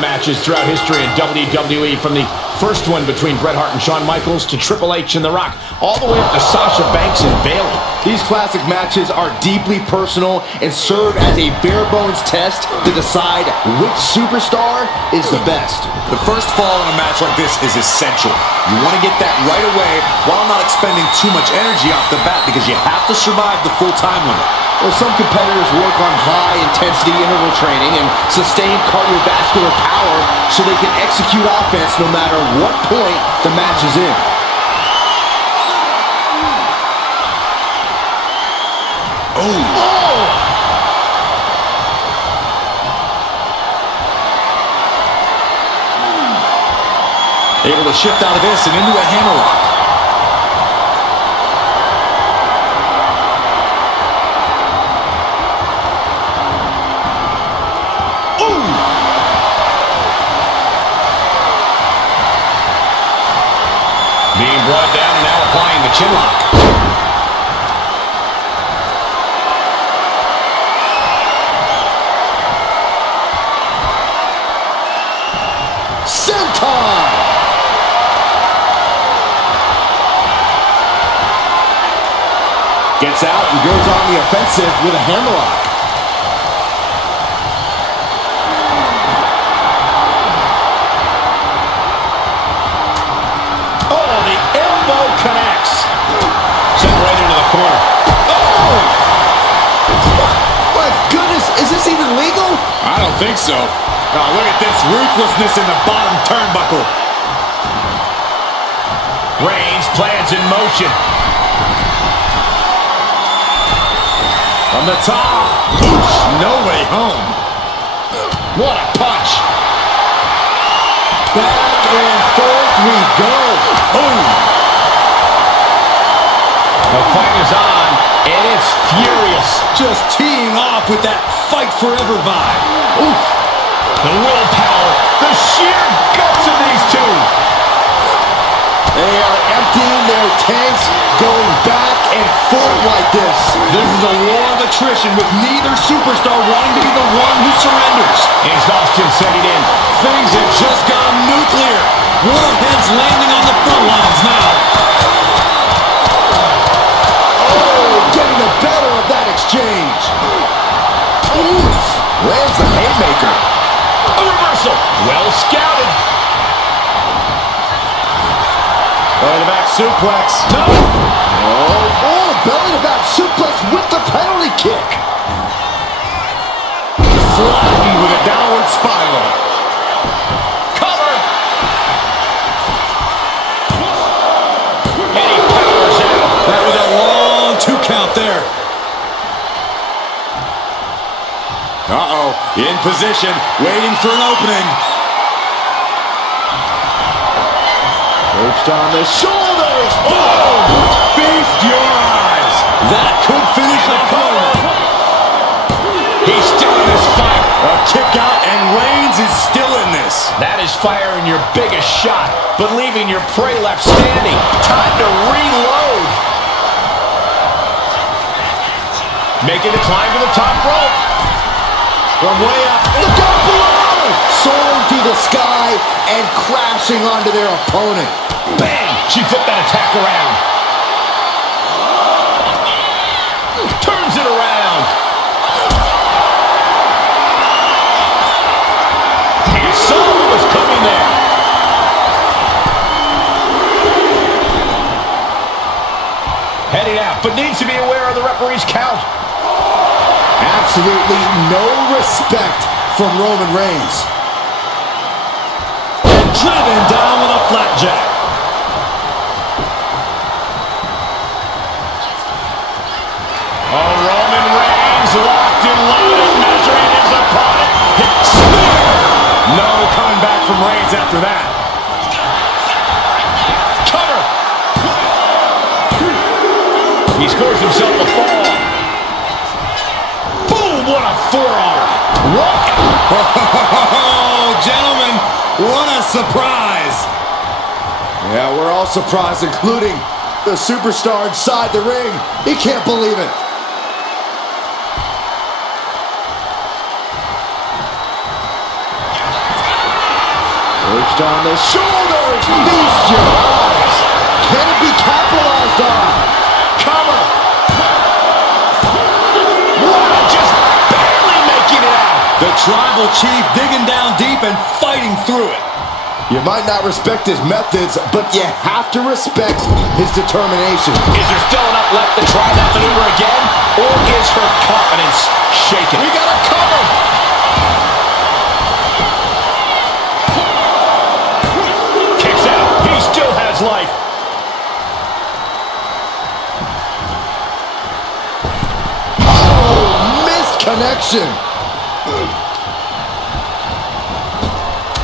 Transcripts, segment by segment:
of matches throughout history in WWE, from the first one between Bret Hart and Shawn Michaels to Triple H and The Rock, all the way up to Sasha Banks and Bayley. These classic matches are deeply personal and serve as a bare-bones test to decide which superstar is the best. The first fall in a match like this is essential. You want to get that right away while not expending too much energy off the bat, because you have to survive the full time limit. Well, some competitors work on high-intensity interval training and sustained cardiovascular power so they can execute offense no matter what point the match is in. Able to shift out of this and into a hammerlock. Being brought down and now applying the chin lock. Senton! Gets out and goes on the offensive with a hammerlock. Oh, the elbow connects. Sent right into the corner. Oh! My goodness, is this even legal? I don't think so. Oh, look at this ruthlessness in the bottom turnbuckle. Reigns plans in motion. From the top. No way home. What a punch. Back and forth we go. Boom. The fight is on, and it's furious. Just teeing off with that fight forever vibe. Oof. The willpower, the sheer guts of these two. They are emptying their tanks, going back and forth like this. This is a war of attrition, with neither superstar wanting to be the one who surrenders. Exhaustion setting in. Things have just gone nuclear. Warheads landing on the front lines now. Oh, getting the better of that exchange. Oof. Lands the haymaker. A reversal. Well scouted. Belly-to-back suplex. No. Oh, belly-to-back suplex with the penalty kick. Flattened with a downward spiral. Cover. And he powers out. That was a long 2 count there. Uh-oh, in position, waiting for an opening. Perched on the shoulders. Boom! Feast your eyes. That could finish the cover. He's still in this fight. A kick out, and Reigns is still in this. That is firing your biggest shot, but leaving your prey left standing. Time to reload. Making the climb to the top rope. From way up. Look out below! Soaring through the sky and crashing onto their opponent. Bang! She flipped that attack around. Turns it around. And saw what was coming there. Heading out, but needs to be aware of the referee's count. Absolutely no respect from Roman Reigns. Driven down with a flapjack. Oh, Roman Reigns locked and loaded, measuring his opponent. Spear! No coming back from Reigns after that. Cover! He scores himself a fall. Boom! What a forearm! What? Oh, gentlemen, what a surprise! Yeah, we're all surprised, including the superstar inside the ring. He can't believe it. Perched on the shoulders. Feast your eyes. Can it be capitalized on? Cover. Wow, just barely making it out. The Tribal Chief digging down deep and fighting through it. You might not respect his methods, but you have to respect his determination. Is there still enough left to try that maneuver again? Or is her confidence shaken? We got to cover. Kicks out. He still has life. Oh, missed connection.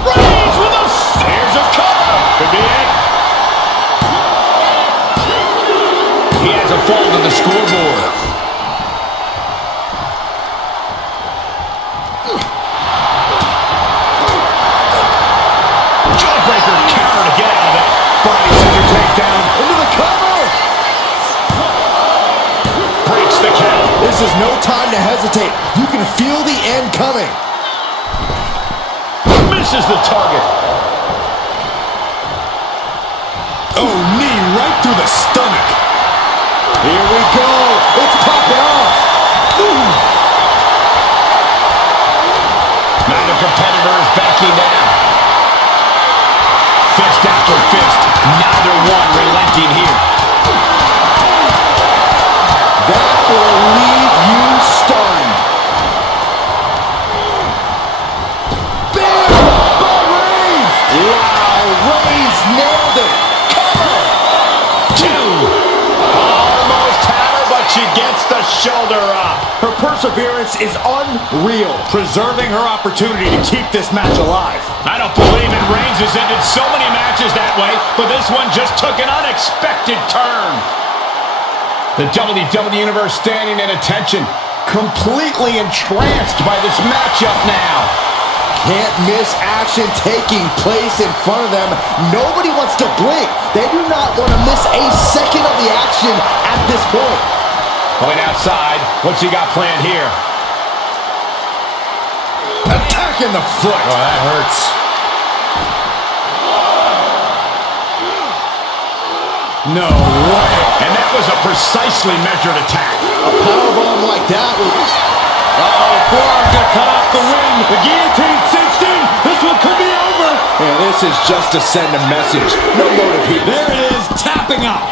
Reigns with a... Here's a cover. Could be it. He has a fall to the scoreboard. Jawbreaker counter to get out of it. Body scissor takedown. Into the cover. Breaks the count. This is no time to hesitate. You can feel the end coming. Misses the target. Oh, knee right through the stomach. Here we go. It's popping off. Ooh. Neither competitor is backing down. Fist after fist. Neither one relenting here. That will leave you stunned. Bam! By Reigns! Wow, Reigns nailed it. Cover! Two. Almost had her, but she gets the shoulder up. Her perseverance is unreal. Preserving her opportunity to keep this match alive. I don't believe it. Reigns has ended so many matches that way, but this one just took an unexpected turn. The WWE Universe standing at attention, completely entranced by this matchup now. Can't miss action taking place in front of them. Nobody wants to blink. They do not want to miss a second of the action at this point. Point outside. What's he got planned here? Attacking the foot. Oh, that hurts. No way. And that was a precisely measured attack. A powerbomb like that would... Uh-oh, forearm got cut off the wing. The guillotine cinched in. This one could be over. Man, this is just to send a message. No motive here. There it is, tapping out.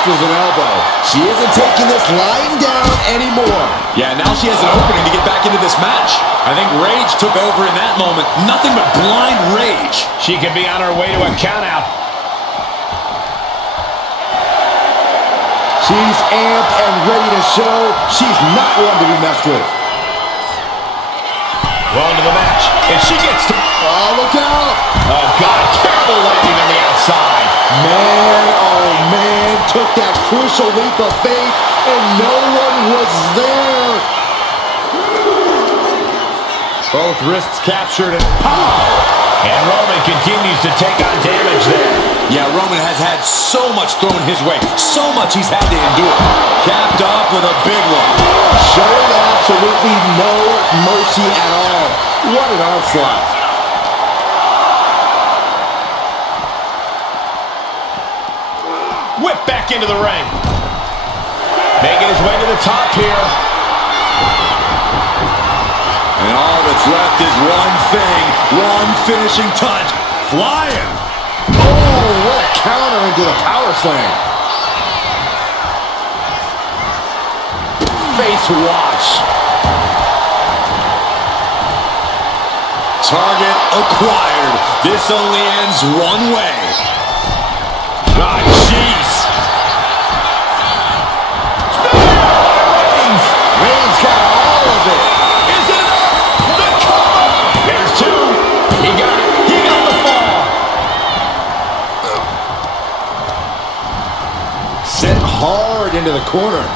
With an elbow. She isn't taking this lying down anymore. Yeah, now she has an opening to get back into this match. I think rage took over in that moment. Nothing but blind rage. She could be on her way to a countout. She's amped and ready to show she's not one to be messed with. Well into the match. And she gets to... Oh, look out. Oh, God. Terrible landing on the outside. Man, oh man, took that crucial leap of faith and no one was there. Both wrists captured and pow! And Roman continues to take on damage there. Yeah, Roman has had so much thrown his way. So much he's had to endure. Capped off with a big one. Showing absolutely no mercy at all. What an onslaught. Whip back into the ring. Making his way to the top here. And all that's left is one thing, one finishing touch. Flying. Oh, what a counter into the power slam. Face wash. Target acquired. This only ends one way. God, jeez. Reigns got all of it. Is it enough? The cover. There's two. He got it. He got the fall. Set hard into the corner.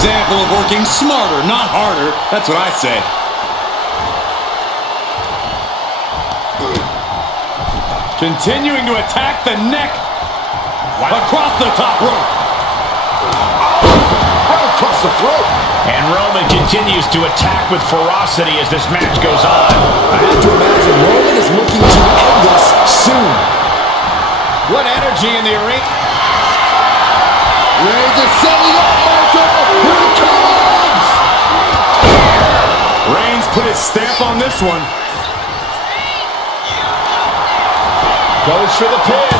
example of working smarter, not harder. That's what I say. Continuing to attack the neck. Wow. Across the top rope. Right across the throat. And Roman continues to attack with ferocity as this match goes on. I have to imagine Roman is looking to end this soon. What energy in the arena. Reigns is setting up, Michael. Here it comes. Reigns put his stamp on this one. Goes for the pin.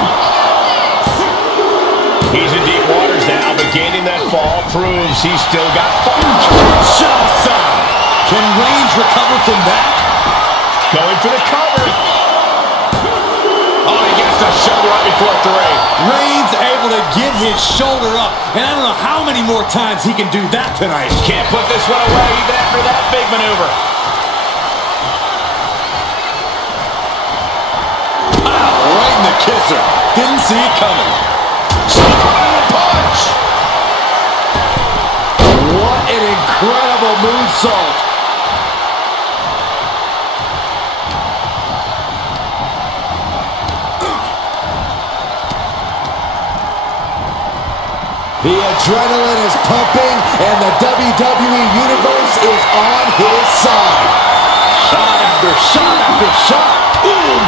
He's in deep waters now, but gaining that fall proves he's still got fight. Can Reigns recover from that? Going for the cover. Oh, he gets the shoulder up before 3. Reigns able to get his shoulder up, and I don't know how many more times he can do that tonight. Can't put this one away even after that big maneuver. Right in the kisser. Didn't see it coming. Punch. What an incredible moonsault. The adrenaline is pumping, and the WWE Universe is on his side. Shot after shot after shot. Boom!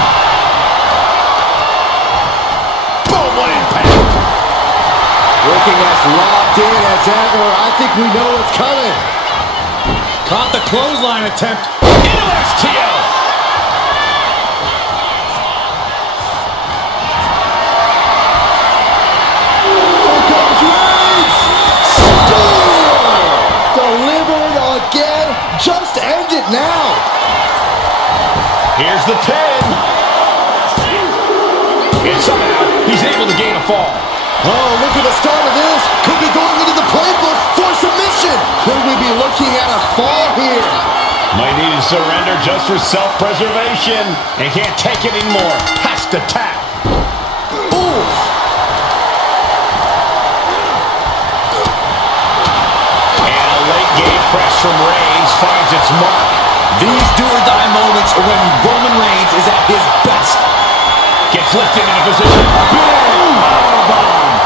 Looking as locked in as ever. I think we know what's coming. Caught the clothesline attempt. Into STO. Here comes Reigns. Spear. Delivered again. Just end it now. Here's the pin. And somehow he's able to gain a fall. Oh, look at the start of this. Could be going into the playbook for submission. Could we be looking at a fall here? Might need to surrender just for self-preservation. And can't take it anymore. Has to tap. Oof. And a late game press from Reigns finds its mark. These do-or-die moments are when Roman Reigns is at his best. Gets lifted into position.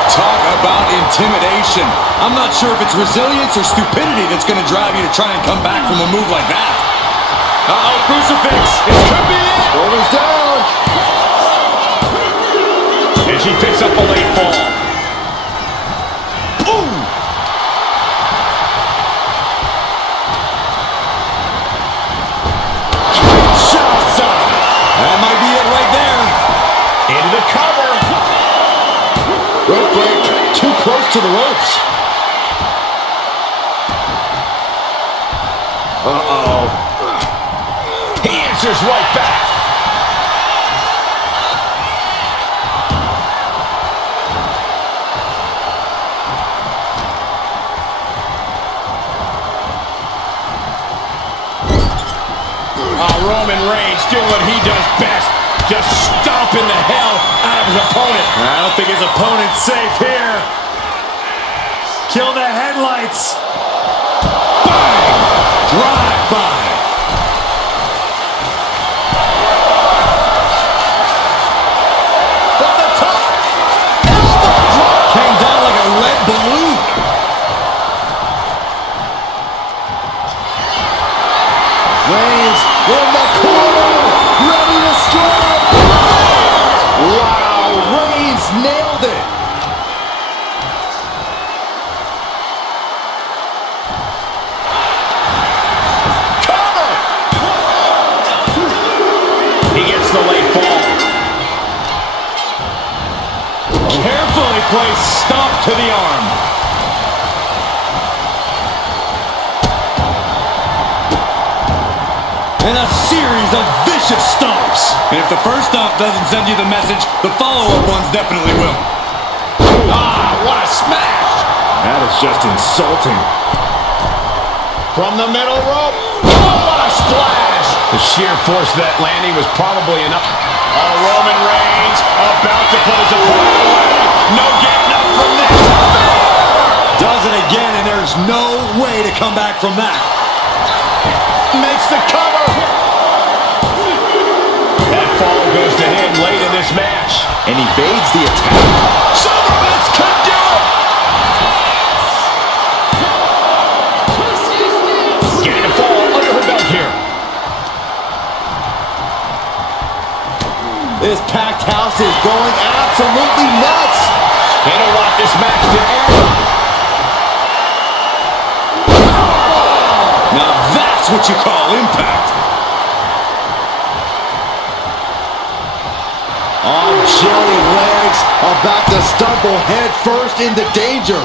Talk about intimidation. I'm not sure if it's resilience or stupidity that's going to drive you to try and come back from a move like that. Uh-oh, crucifix. It could be it. Shoulders down. And she picks up a late fall. Boom. That might be it right there. Into the cover. Rope break. Too close to the ropes. Uh-oh. He answers right back. Roman Reigns doing what he does best. Just stomping the hell out of his opponent. I don't think his opponent's safe here. Kill the headlights. Bang! Drive-by. From the top. Elbow drop. Came down like a lead balloon. Reigns in the corner. Ready to strike. Wow, Reigns nailed it. Cover! He gets the late fall. Carefully placed stomp to the arm. And a series of vicious stomps. And if the first stomp doesn't send you the message, the follow-up ones definitely will. Ah, what a smash! That is just insulting. From the middle rope. Oh, what a splash! The sheer force of that landing was probably enough. Oh, Roman Reigns about to put his opponent away. No getting up from this. Does it again, and there's no way to come back from that. Makes the cover. That fall goes to him late in this match. And evades the attack. This could do it. Getting a fall under her belt here. This packed house is going absolutely nuts. They don't want this match to end. Now that's what you call impact. Oh, jelly legs about to stumble head first into danger.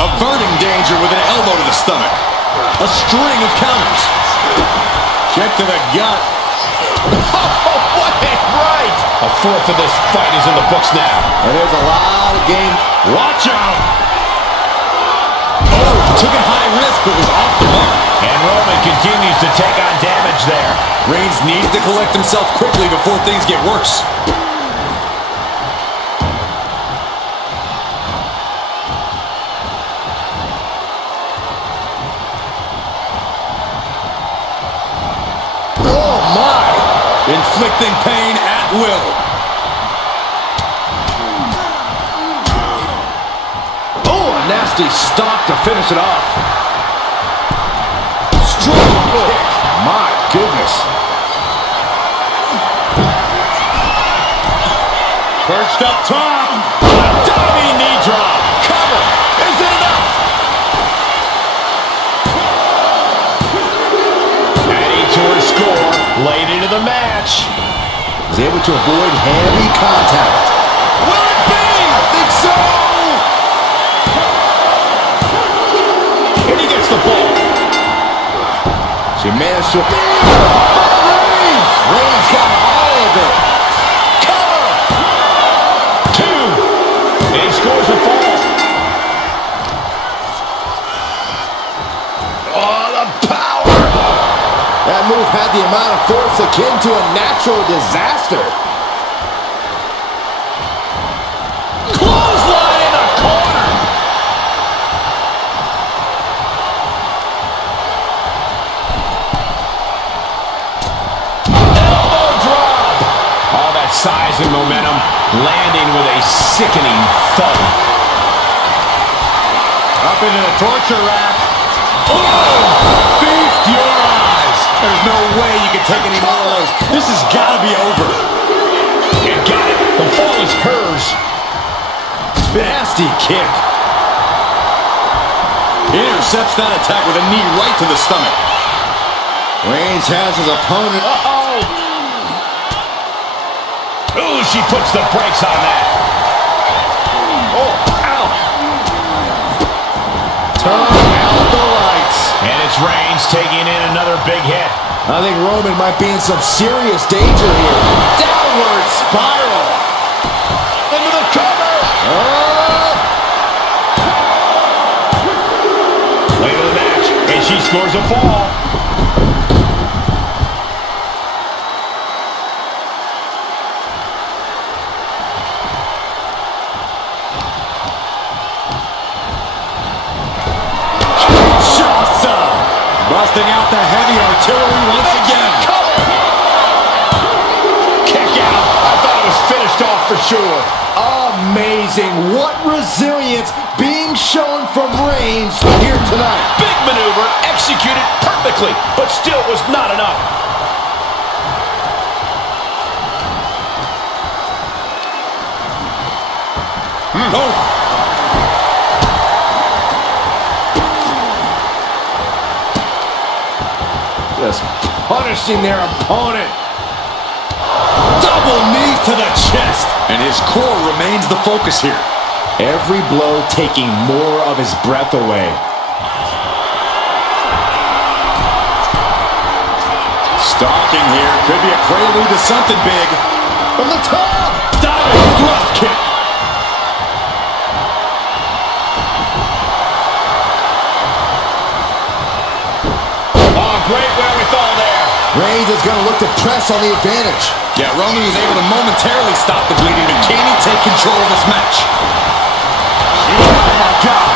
Averting danger with an elbow to the stomach. A string of counters. Kick to the gut. Oh, what a right. A fourth of this fight is in the books now. And there's a lot of game. Watch out. Oh, took a high risk but was off the mark. And Roman continues to take on damage there. Reigns needs to collect himself quickly before things get worse. Oh, my. Inflicting pain at will. Oh, a nasty stop to finish it off. Strong kick. My goodness. Perched up top. Diving knee drop. Cover. Is it enough? Adding to her score late into the match. Is able to avoid heavy contact. Will it be? I think so. And he gets the ball. She managed to... Reigns! Reigns got all of it. Cover. 2. And he scores a fall. Oh, the power. That move had the amount of force akin to a natural disaster. Clothesline in the corner. Elbow drop. All that size and momentum landing with a sickening thud. Up into the torture rack. Oh! Feast your eyes. There's no way you can take any more of those. This has got to be over. And got it. The fall is hers. Nasty kick. Intercepts that attack with a knee right to the stomach. Reigns has his opponent. Uh-oh. Ooh, she puts the brakes on that. Oh, ow. Turn out the lights. And it's Reigns taking in another big hit. I think Roman might be in some serious danger here. Downward spiral. Into the cover. Later in the match, and she scores a fall. Busting out the heavy artillery once again. Kick out. I thought it was finished off for sure. Amazing. What resilience being shown from Reigns here tonight. Big maneuver, executed perfectly, but still was not enough. Oh. Just punishing their opponent. Double knees to the chest. And his core remains the focus here. Every blow taking more of his breath away. Stalking here. Could be a prelude to something big. From the top. Diving thrust kick. Oh, great wherewithal there. Reigns is going to look to press on the advantage. Yeah, Roman was able to momentarily stop the bleeding, but can he take control of this match? Oh my God.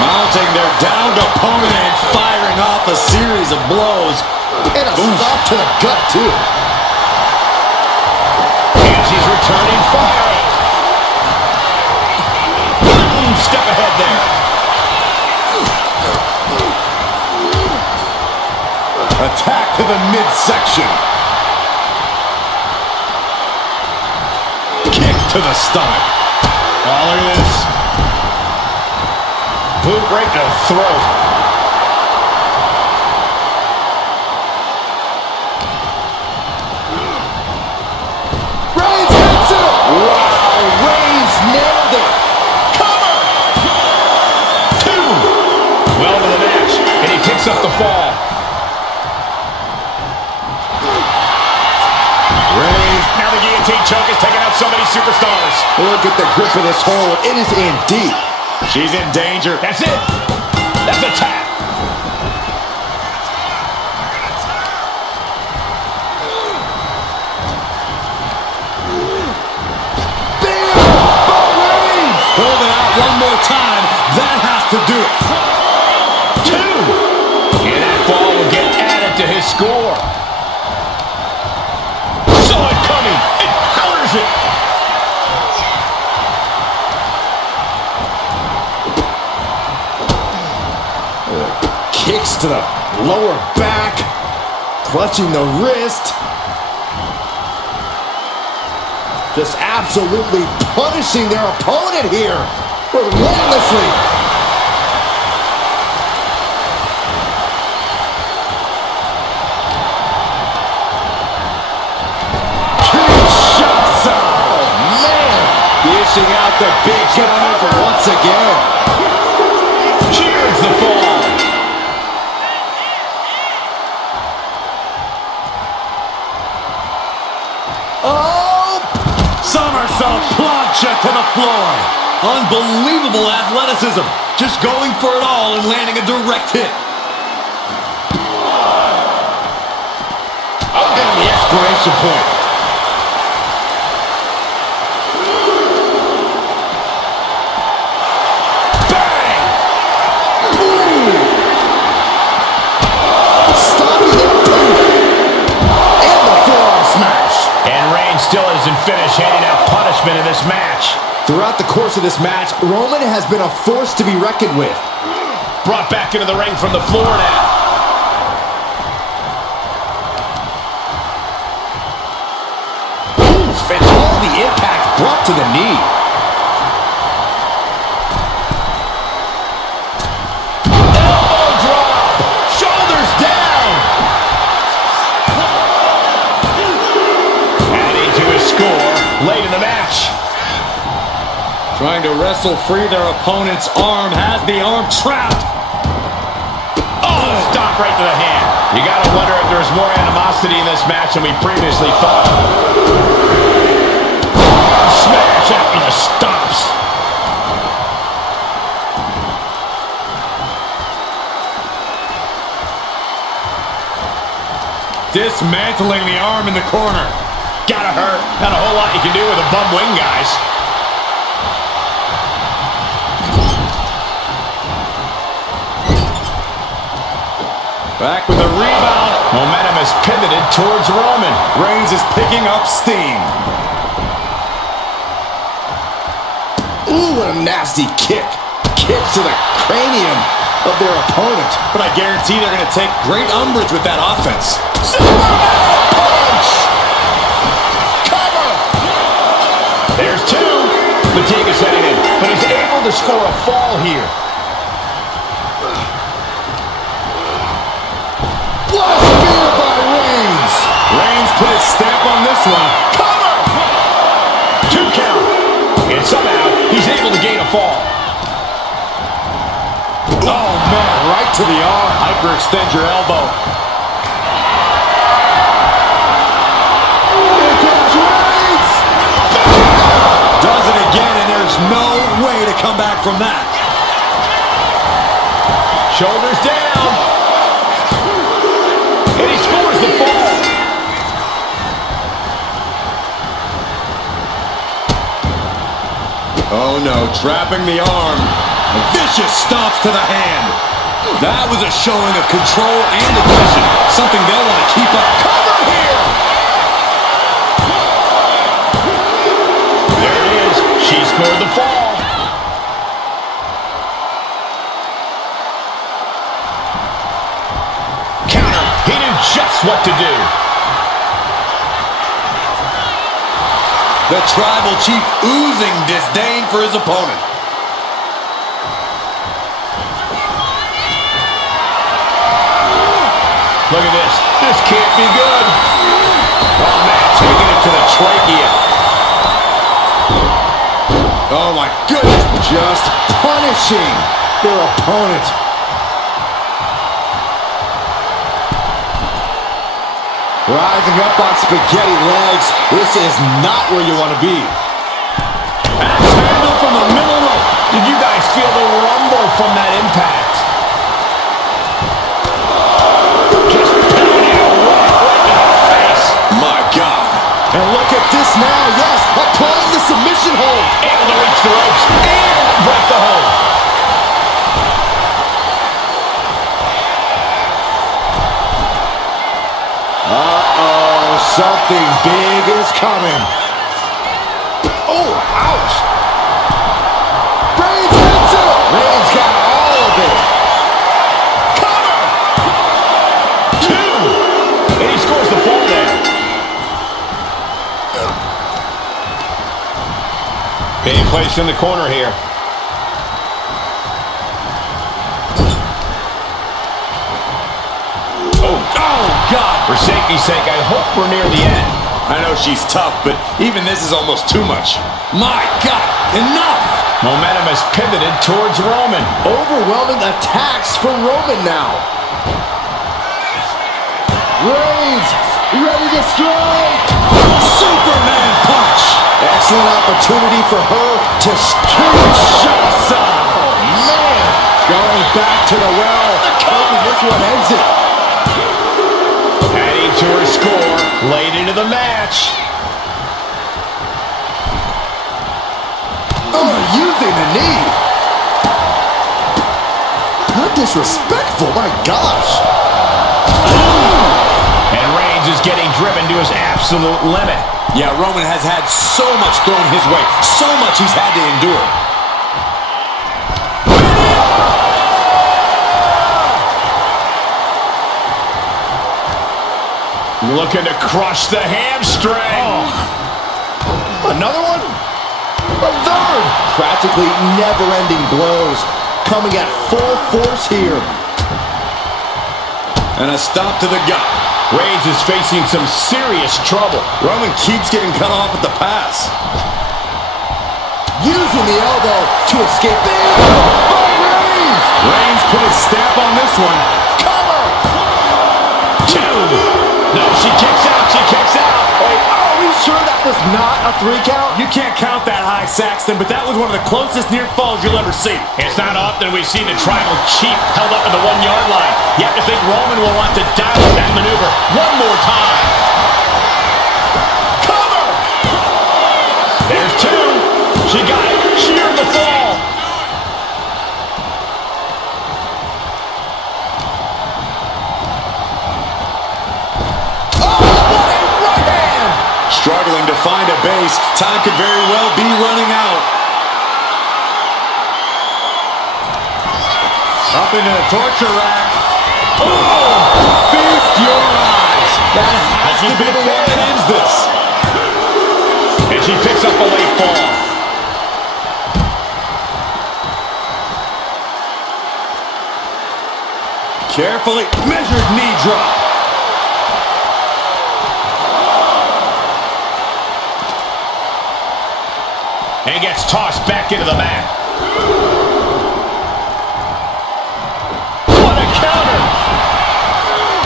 Mounting their downed opponent and firing off a series of blows. And a stop to the gut, too. And she's returning fire. One step ahead there. Attack to the midsection. Kick to the stomach. Oh, look at this. Boot right to the throat. Reigns hits it! Wow, Reigns nailed it! Cover! 2. Well to the match, and he picks up the fall. Reigns. Now the guillotine choke is taking out so many superstars. Look at the grip of this hold. It is in deep. She's in danger. That's it. That's a tap. Holding out one more time. That has to do it. 2. And that fall will get added to his score. Saw it coming. It counters it. Kicks to the lower back. Clutching the wrist. Just absolutely punishing their opponent here. Relentlessly. Dishing out the big counter once again. Cheers the fall. Oh! Somersault plancha to the floor. Unbelievable athleticism. Just going for it all and landing a direct hit. And the exclamation point. Still isn't finished handing out punishment in this match. Throughout the course of this match, Roman has been a force to be reckoned with. Brought back into the ring from the floor now. And all the impact brought to the knee. Elbow drop. Shoulders down. Adding to his score late in the match. Trying to wrestle free their opponent's arm. Has the arm trapped. Oh, stop right to the hand. You got to wonder if there's more animosity in this match than we previously thought. Smash after the stops. Dismantling the arm in the corner. Gotta hurt. Not a whole lot you can do with a bum wing, guys. Back with a rebound. Momentum is pivoted towards Roman. Reigns is picking up steam. Ooh, what a nasty kick. Kicks to the cranium of their opponent. But I guarantee they're going to take great umbrage with that offense. Superman punch! Cover! There's 2. Fatigue is setting in, but he's able to score a fall here. What a spear by Reigns! Reigns put his stamp on this one. Cover! 2 count. And somehow, he's able to gain a fall. Oh, man, right to the arm. Hyperextend your elbow. Here comes Reigns! Does it again, and there's no way to come back from that. Shoulders down. And he scores the fall. Oh no, trapping the arm. Vicious stomps to the hand. That was a showing of control and aggression. Something they'll want to keep up. Cover here! There it is. She scored the fall. Counter. He knew just what to do. The Tribal Chief oozing disdain for his opponent. Look at this. This can't be good. Oh, man, taking it to the trachea. Oh, my goodness. Just punishing their opponent. Rising up on spaghetti legs. This is not where you want to be. Axe handle from the middle rope. Did you guys feel the rumble from that impact? Just pounding it right in the face. My God. And look at this now. Yes, applying the submission hold. Able to reach the ropes and break the hold. Something big is coming. Oh, ouch. Reigns hits it. Reigns got all of it. Cover. 2. And he scores the fall there. Being placed in the corner here. God. For safety's sake, I hope we're near the end. I know she's tough, but even this is almost too much. My God, enough! Momentum has pivoted towards Roman. Overwhelming attacks for Roman now. Reigns, ready to strike. Superman punch. Excellent opportunity for her to straight shots. Oh, man. Going back to the well. Hoping this one ends it. Adding to her score, late into the match. Oh, using the knee. How disrespectful, my gosh. And Reigns is getting driven to his absolute limit. Yeah, Roman has had so much thrown his way, so much he's had to endure. Looking to crush the hamstring. Oh. Another one? A third. Practically never-ending blows coming at full force here. And a stop to the gut. Reigns is facing some serious trouble. Roman keeps getting cut off at the pass. Using the elbow to escape. Oh, Reigns! Reigns put his stamp on this one. Cover! 2. No, she kicks out. She kicks out. Wait, are we sure that was not a 3 count? You can't count that high, Saxton, but that was one of the closest near falls you'll ever see. It's not often we see the Tribal Chief held up at the 1-yard line. You have to think Roman will want to dial up that maneuver one more time. Cover! There's 2. She got it. She earned the fall. Struggling to find a base. Time could very well be running out. Up into the torture rack. Oh! Feast your eyes. That has to be the one that ends this. And she picks up a late fall. Carefully measured knee drop. And he gets tossed back into the mat. What a counter!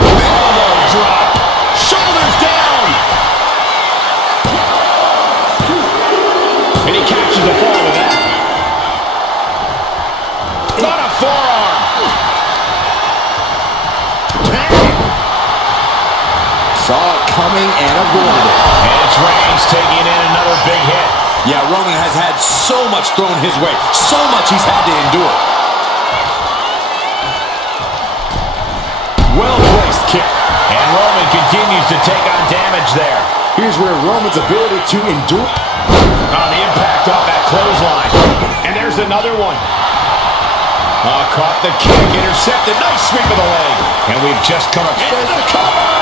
Elbow drop. Shoulders down. And he catches the fall with that. Not a forearm. Bang! Saw it coming and avoided it. And it's Reigns taking in another big hit. Yeah, Roman has had so much thrown his way, so much he's had to endure. Well-placed kick. And Roman continues to take on damage there. Here's where Roman's ability to endure. Oh, the impact off that clothesline. And there's another one. Oh, caught the kick, intercepted. Nice sweep of the leg. And we've just come up. And the cover!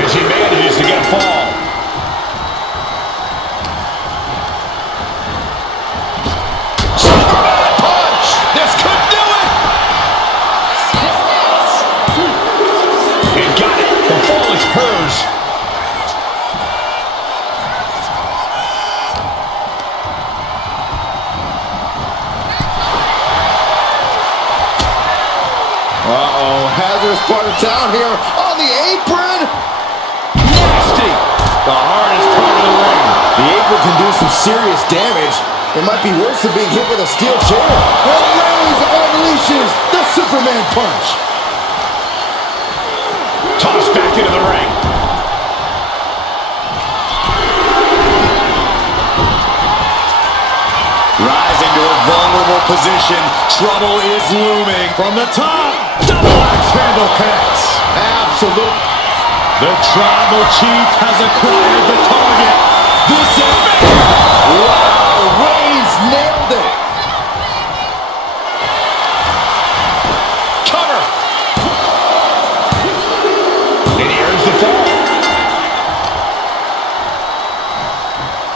As he manages to get a fall. Superman punch! This could do it! And got it. The fall is hers. Uh-oh, hazardous part of town here on the apron. Nasty. The hardest part of the ring. The apron can do some serious damage. It might be worse than being hit with a steel chair. And Reigns unleashes the Superman punch. Tossed back into the ring. Rising to a vulnerable position. Trouble is looming. From the top, double axe handle connects. Absolutely. The Tribal Chief has acquired the target. This is... Wow, Reigns nailed it. Cover. And here's the fall.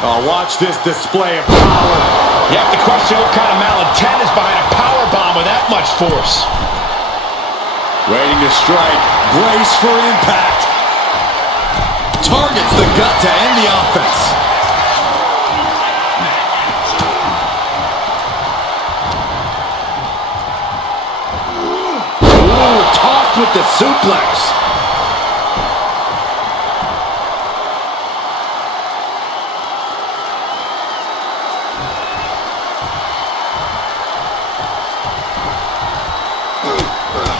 Oh, watch this display of power. You have to question what kind of malintent is behind a power bomb with that much force. Waiting to strike. Brace for impact. Targets the gut to end the offense. Ooh, tossed with the suplex.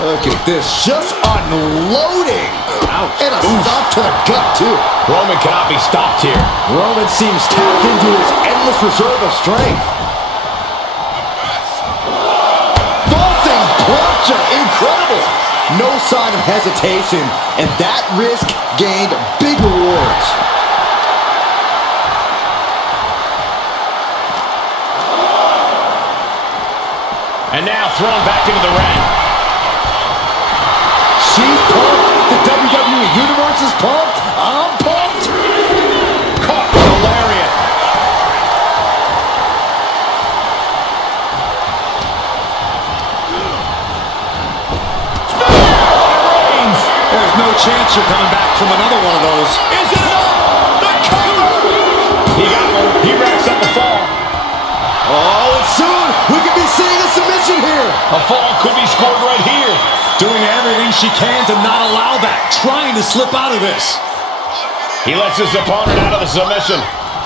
Look at this, just unloading. Ouch. And a stop to the gut, too. Roman cannot be stopped here. Roman seems tapped into his endless reserve of strength. Vaulting plancha, incredible. No sign of hesitation, and that risk gained big rewards. And now thrown back into the ring. She's pumped. The WWE Universe is pumped. I'm pumped. Caught with a lariat. Reigns. There's no chance you're coming back from another one of those. Is it enough? The cover. He got one. He racks up a fall. Oh, and soon we could be seeing a submission here. A fall could be scored right here. Doing everything she can to not allow that. Trying to slip out of this. He lets his opponent out of the submission.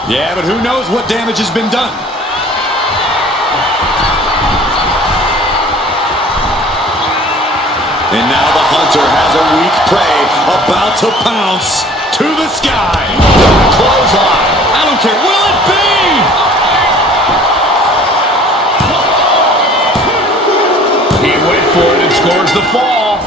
Yeah, but who knows what damage has been done. And now the Hunter has a weak prey about to pounce to the sky. Clothesline. I don't care. Will it be? He went for it and scores the fall.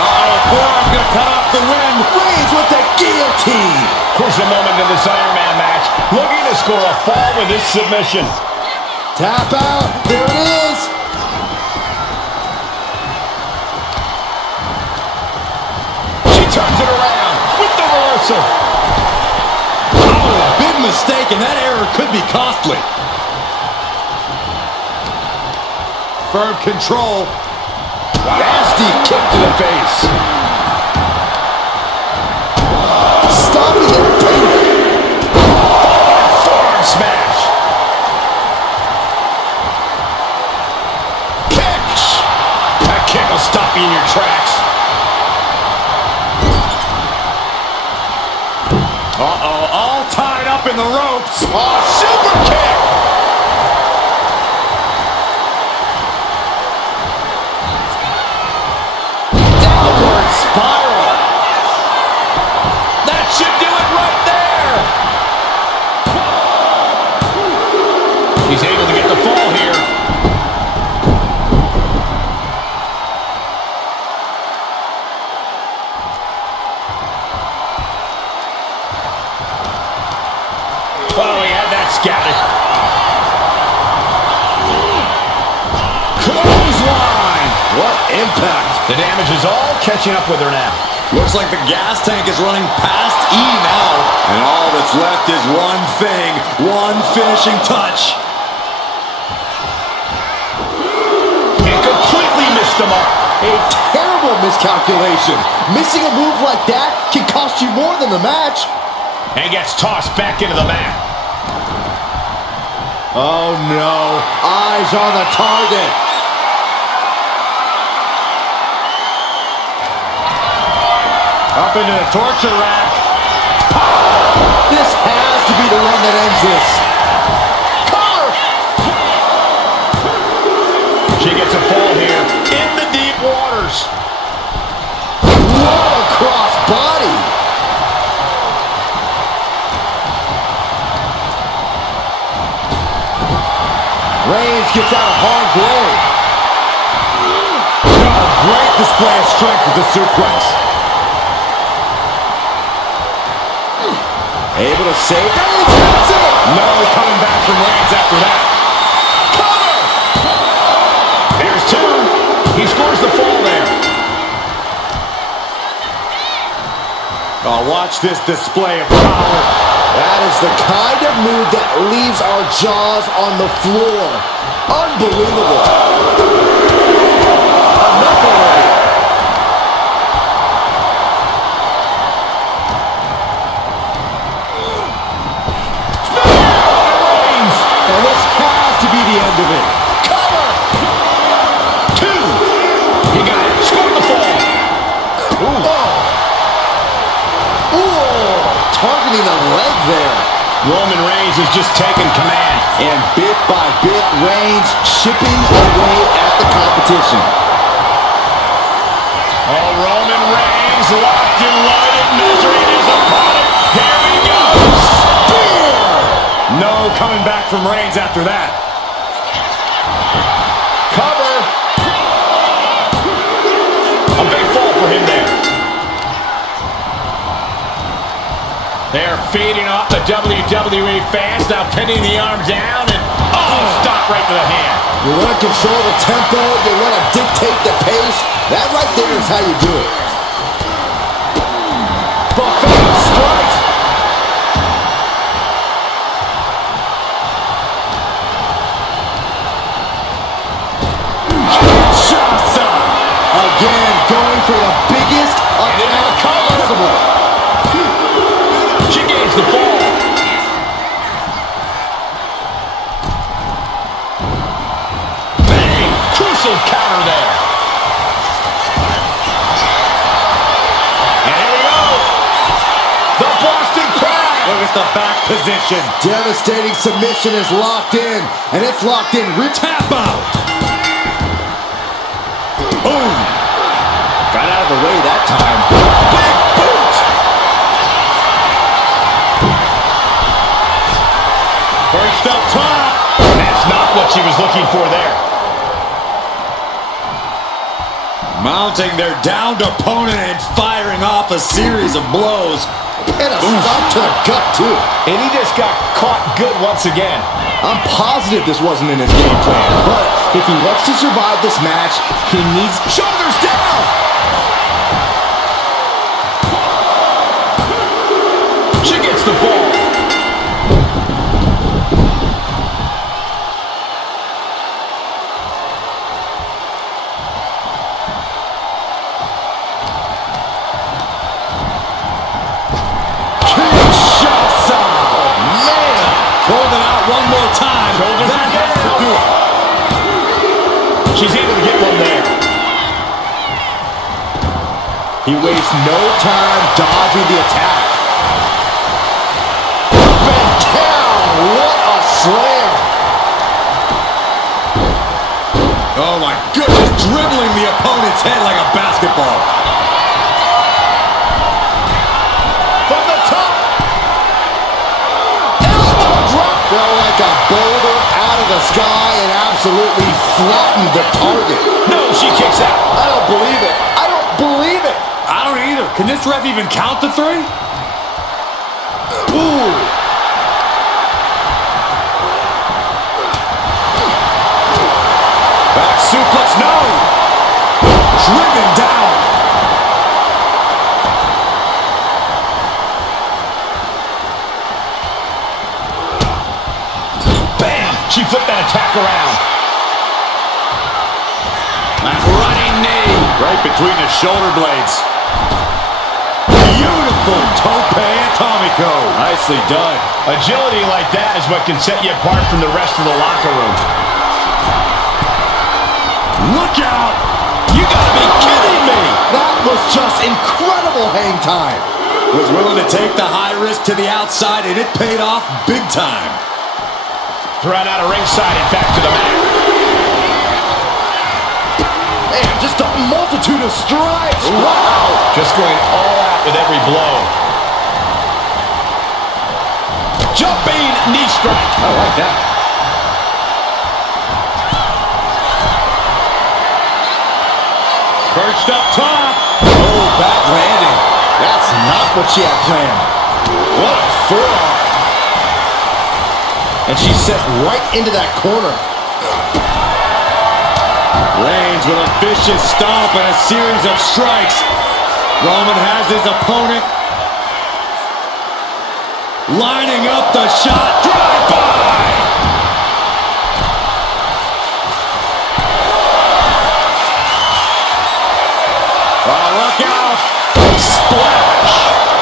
Uh-oh, forearm's going to cut off the win. Reigns with the guillotine. Crucial moment in this Iron Man match. Looking to score a fall with this submission. Tap out. There it is. She turns it around with the reversal. Oh, big mistake, and that error could be costly. Firm control. Nasty kick to the face. Stopping it. Forearm smash. Kick. That kick will stop you in your tracks. Uh-oh, all tied up in the ropes. Oh, super kick. impact. The damage is all catching up with her now. Looks like the gas tank is running past E now. And all that's left is one thing, one finishing touch. And completely missed him up. A terrible miscalculation. Missing a move like that can cost you more than the match. And gets tossed back into the mat. Oh no, eyes on the target. Up into the torture rack. This has to be the one that ends this. Cover! She gets a fall here in the deep waters. What a cross body. Reigns gets out of harm's way. A great display of strength with the suplex. Able to save. Reigns hits it. No coming back from Reigns after that. Cover! There's two. He scores the fall there. Oh, watch this display of power. That is the kind of move that leaves our jaws on the floor. Unbelievable. Enough already. And this has to be the end of it. Cover. Two. He got it. Scored the fall. Ooh. Ooh, targeting the leg there. Roman Reigns is just taking command. And bit by bit, Reigns chipping away at the competition. Oh, Roman Reigns locked and loaded, measuring his opponent. Here we go. Spear! No coming back from Reigns after that. Cover. A big fall for him there. They're feeding off the WWE fans, now pinning the arm down, and stop right to the hand. You want to control the tempo, you want to dictate the pace. That right there is how you do it. Buffet strikes. Kinshasa. Again, going for the biggest attack possible. She gains the fall. Bang! Crucial counter there. And here we go. The Boston Crab. Look at the back position. Devastating submission is locked in, and it's locked in. Tap out. Boom. Got out of the way that time. Big boot. Perched up top. That's not what she was looking for there. Mounting their downed opponent and firing off a series of blows. And a stop to the gut, too. And he just got caught good once again. I'm positive this wasn't in his game plan, but if he wants to survive this match, he needs shoulders down. She gets the ball. Kinshasa. Man. Holding out one more time. Shoulders That are has to down. do it. She's able to get one there. He wastes no time dodging the attack. Up and down. What a slam. Oh my goodness, dribbling the opponent's head like a basketball. From the top. Elbow drop. Fell like a boulder out of the sky and absolutely flattened the target. No, she kicks out. I don't believe it. I don't believe it. I don't either. Can this ref even count to three? Ooh. Back suplex, no. driven down. Bam! She flipped that attack around. That running knee. Right between the shoulder blades. Beautiful tope atomico. Nicely done. Agility like that is what can set you apart from the rest of the locker room. Look out! You gotta be kidding me! That was just incredible hang time. Was willing to take the high risk to the outside, and it paid off big time. Thrown out of ringside and back to the mat. Man, just a multitude of strikes. Wow. Just going all out with every blow. Jumping knee strike. I like that. Perched up top. Oh, back landing. That's not what she had planned. What a forearm. And she's set right into that corner. Reigns with a vicious stomp and a series of strikes. Roman has his opponent lining up the shot. Drive-by! Oh, look out! Splash.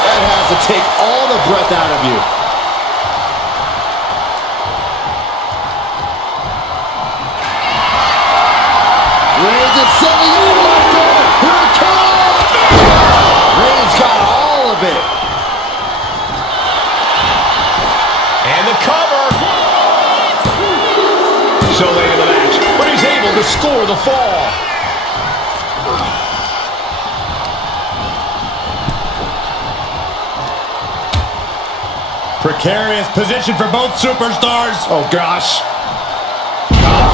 That has to take all the breath out of you. Reigns is setting you right there. Here it comes. Reigns got all of it. And the cover. So late in the match, but he's able to score the fall. Precarious position for both superstars. Oh, gosh.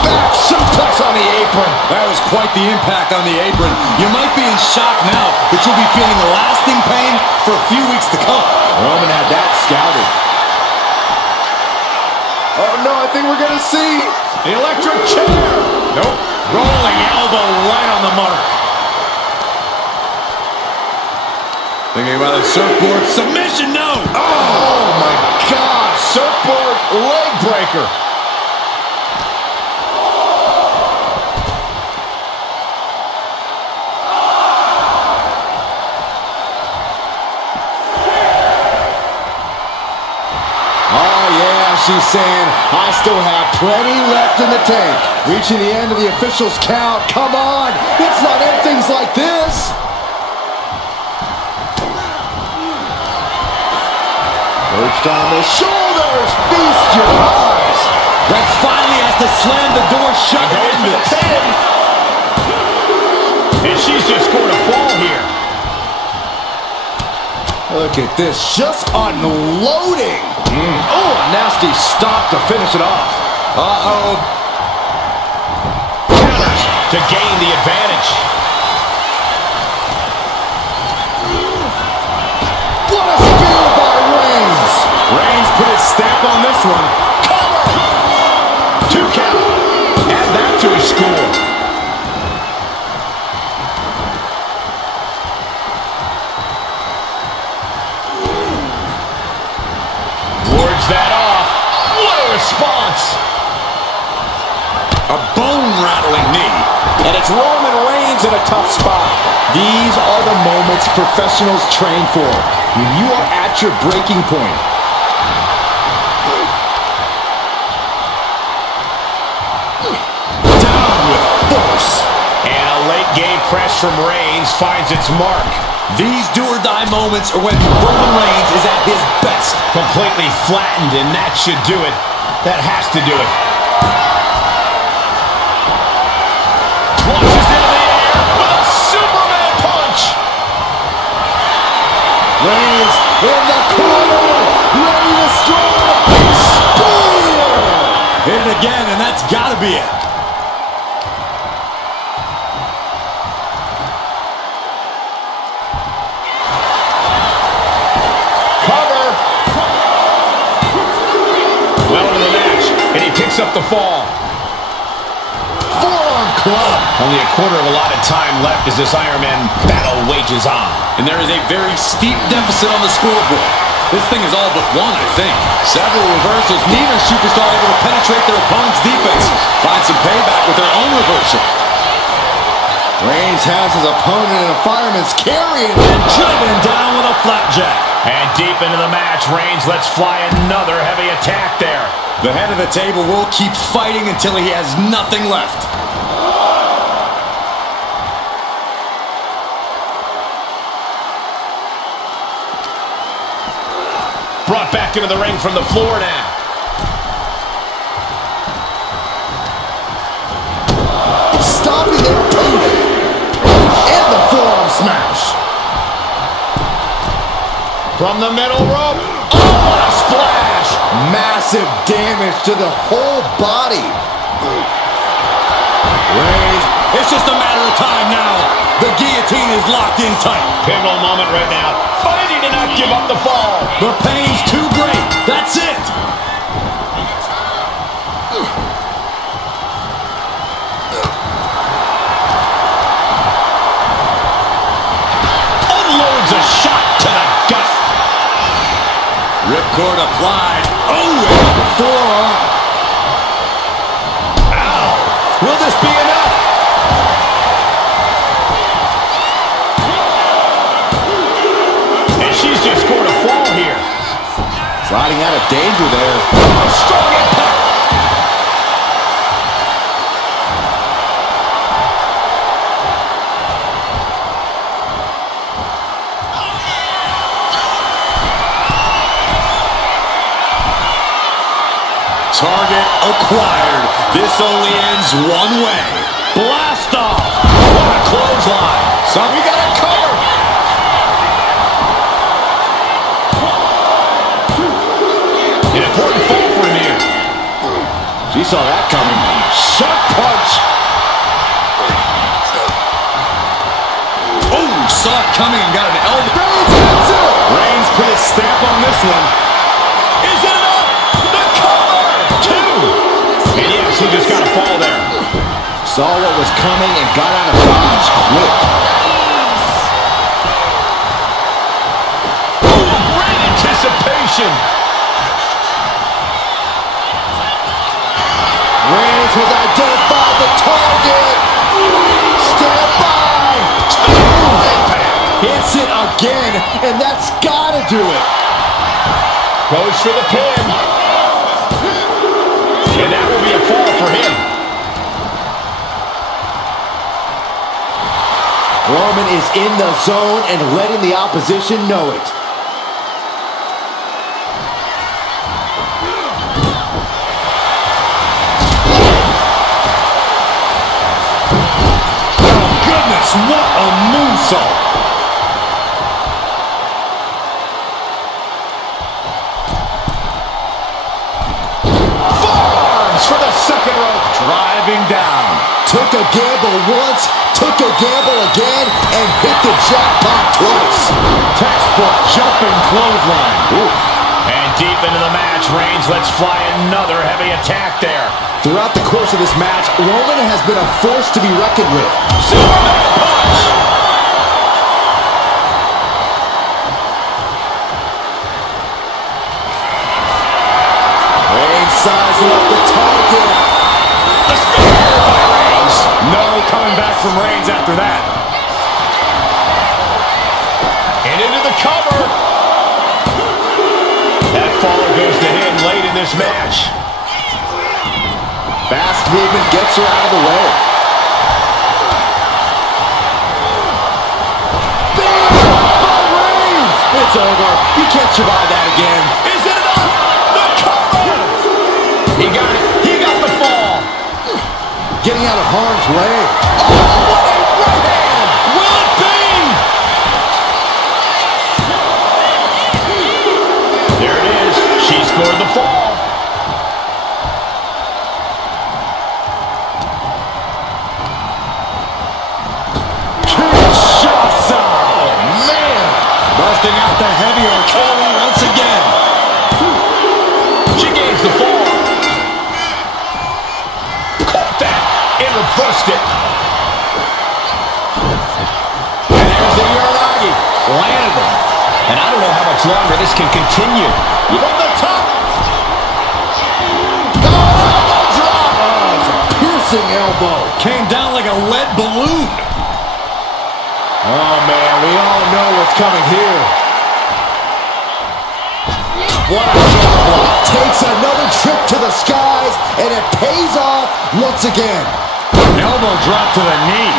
Back suplex on the apron. That was quite the impact on the apron. You might be in shock now, but you'll be feeling lasting pain for a few weeks to come. Roman had that scouted. Oh, no, I think we're going to see The electric chair. Nope. Rolling elbow right on the mark. Thinking about a surfboard submission, no. Oh, my God. Surfboard leg breaker. She's saying, I still have plenty left in the tank. Reaching the end of the official's count. Come on. Let's not end things like this. Perched on the shoulders. Feast your eyes. Rex finally has to slam the door shut on this. And she's just scored a fall here. Look at this. Just unloading. Oh, a nasty stop to finish it off. Uh-oh. Counters to gain the advantage. What a spear by Reigns. Reigns put his stamp on this one. Cover. 2 count. Add that to his score. That off. What a response. A bone-rattling knee. And it's Roman Reigns in a tough spot. These are the moments professionals train for. When you are at your breaking point. Down with force. And a late game press from Reigns finds its mark. These do-or-die moments are when Roman Reigns is at his best. Completely flattened, and that should do it. That has to do it. Launches into the air with a Superman punch. Reigns in the corner. Ready to strike. Spear. Hit it again, and that's got to be it. Well into the match, and he picks up the fall. Forearm club. Only a quarter of a lot of time left as this Iron Man battle wages on. And there is a very steep deficit on the scoreboard. This thing is all but won, I think. Several reversals. Neither superstar able to penetrate their opponent's defense. Find some payback with their own reversal. Reigns has his opponent in a fireman's carry and driven down with a flapjack. And deep into the match, Reigns lets fly another heavy attack there. The head of the table will keep fighting until he has nothing left. Brought back into the ring from the floor now. Stopping their opponent. And the forearm smash. From the middle rope. Oh, what a splash. Massive damage to the whole body. Reigns, it's just a matter of time now. The guillotine is locked in tight. Pivotal moment right now. Fighting to not give up the fall. The pain's too great. That's it. Unloads a shot to the gut. Ripcord applied. Oh, and a forearm. Ow. Will this be enough? And she's just scored a fall here. Sliding out of danger there. A strong impact. Target acquired. This only ends one way. Blast off. What a clothesline. We got it covered. An important fall for him here. She saw that coming. Sharp punch. Oh, saw it coming and got an elbow. Reigns put his stamp on this one. Is it enough? The cover. Two. And yeah, she just got a fall there. Saw what was coming and got out of dodge quick. Oh, great anticipation. Reigns has identified the target. Stand by. Hits it again, and that's gotta do it. Goes for the pin. And that will be a fall for him. Roman is in the zone and letting the opposition know it. Oh, goodness, what a moonsault. Forearms for the second rope. Driving down. Took a gamble once, took a gamble again, and hit the jackpot twice. Textbook jumping clothesline. Oof. And deep into the match, Reigns lets fly another heavy attack there. Throughout the course of this match, Roman has been a force to be reckoned with. Superman punch. Reigns sizing up the target. A spear by Reigns. No coming back from Reigns after that. And into the cover. That follow goes to him late in this match. Fast movement gets her out of the way. Bam! By Reigns! It's over. You can't survive that again. Is it enough? The cover. He got it. He got the fall. Getting out of harm's way. Oh, what a right hand. Will it be? There it is. She scored the fall. Kinshasa. Oh, man. Busting out the heavy artillery once again. She gains the fall. Caught that and reversed it. landed them. And I don't know how much longer this can continue. From the top. Oh, elbow drop. Oh, it's a piercing elbow. Came down like a lead balloon. Oh, man, we all know what's coming here. What a shoulder block. Takes another trip to the skies, and it pays off once again. Elbow drop to the knee.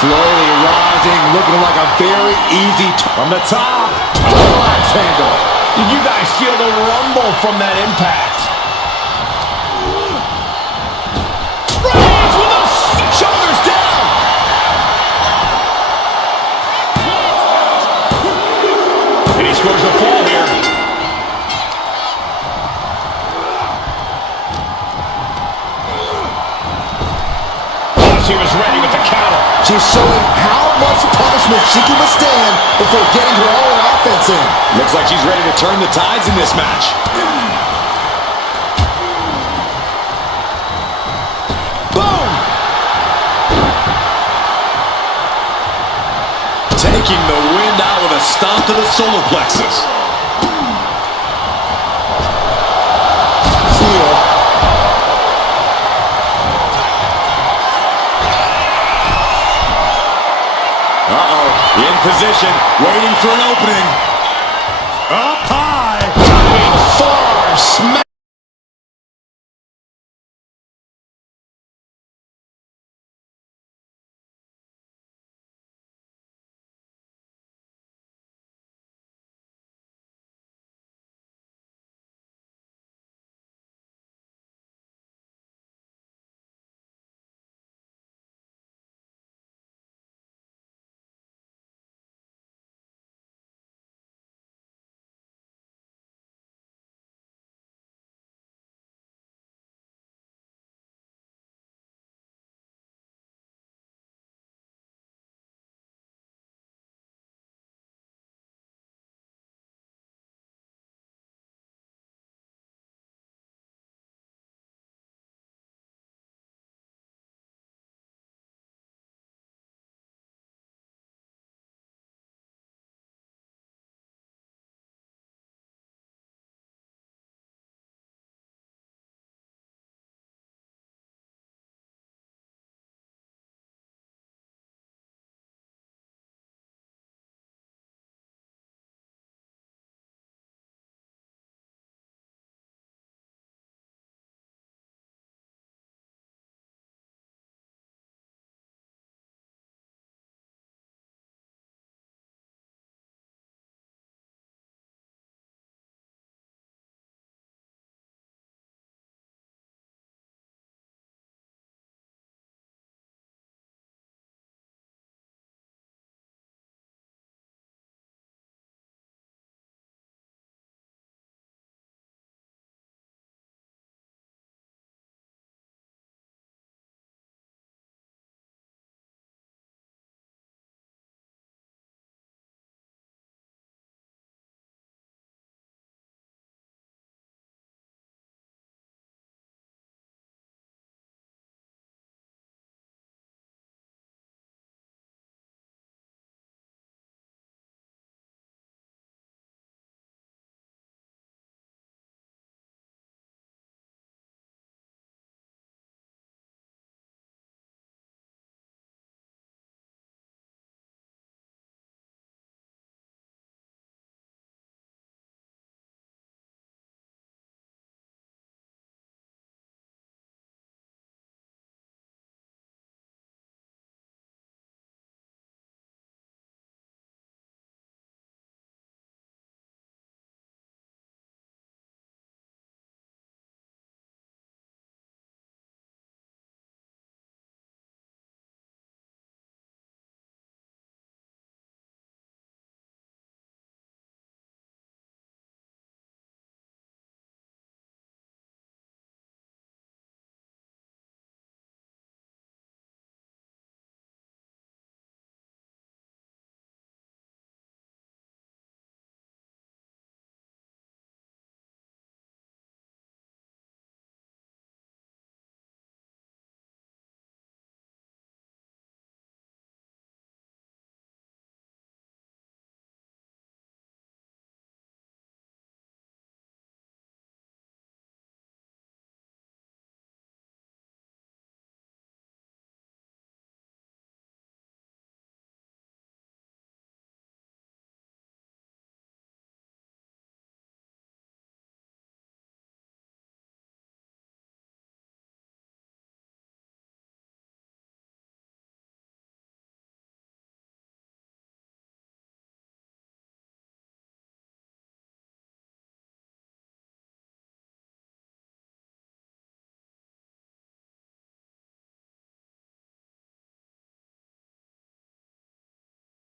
Slowly rising, looking like a very easy from the top. Climax handle. Did you guys feel the rumble from that impact? Reigns with those shoulders down. And he scores a fall here. Oh, she was ready with the counter. She's showing how much punishment she can withstand before getting her own offense in. Looks like she's ready to turn the tides in this match. Boom! Taking the wind out with a stomp to the solar plexus. Seal. In position, waiting for an opening. Up high. Diving far. Smack.